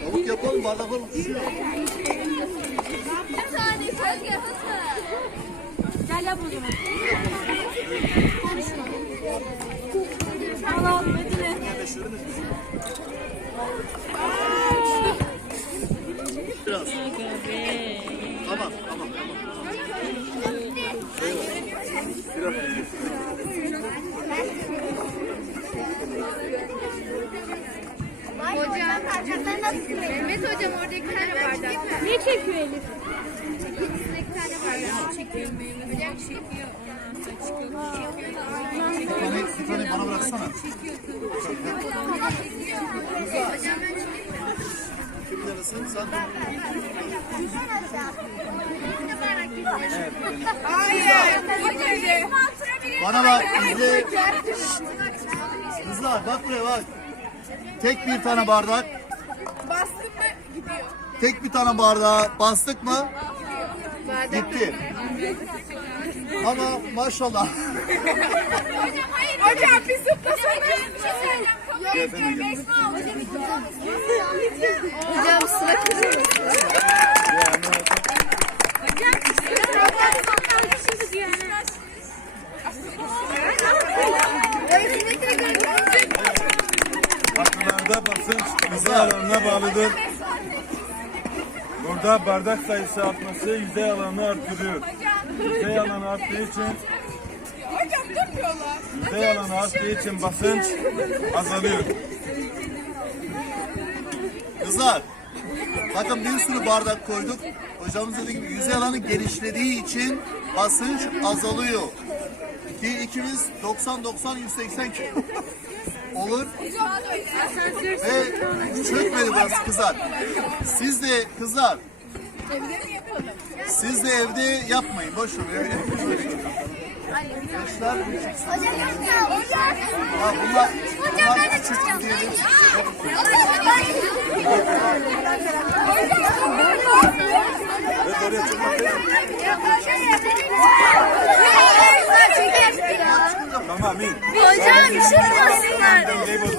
Çabuk yapalım bardaklar uçuşuyor. Gel yap o zaman. Biraz. Hocam, Mehmet hocam oradaki tane bardak. Ne çekiyor Elif? Çekilsindeki tane bardak. Çekiyor Hocam çekiyor. Bir tane, bir tane bana bıraksana. Hocam ben çekeyim. Sen? Hayır. Bana bak izle. Kızlar bak buraya bak. Tek bir tane bardak. Bastın mı gidiyor. Tek bir tane bardağa bastık mı gitti. Ama maşallah. Hocam hayır. Hocam bir zıplasana. Yok Efendim, gel. Hocam sıra kırıyor. Basınç yüzey alanına bağlıdır. Burada bardak sayısı artması yüzey alanını artırıyor. Yüzey alanı arttığı için yüzey alanı arttığı için basınç azalıyor. Kızlar bakın bir sürü bardak koyduk. Hocamız dediği gibi yüzey alanı genişlediği için basınç azalıyor. Ki ikimiz 90-90-180 kilo olur. Ve çökmedi burası kızlar. Siz de kızlar siz de evde yapmayın. Boş ver. Evde. Gençler, ha, bunlar, bunlar küçük diyelim. Tamam in. Hocam şurada. Bozdunuz.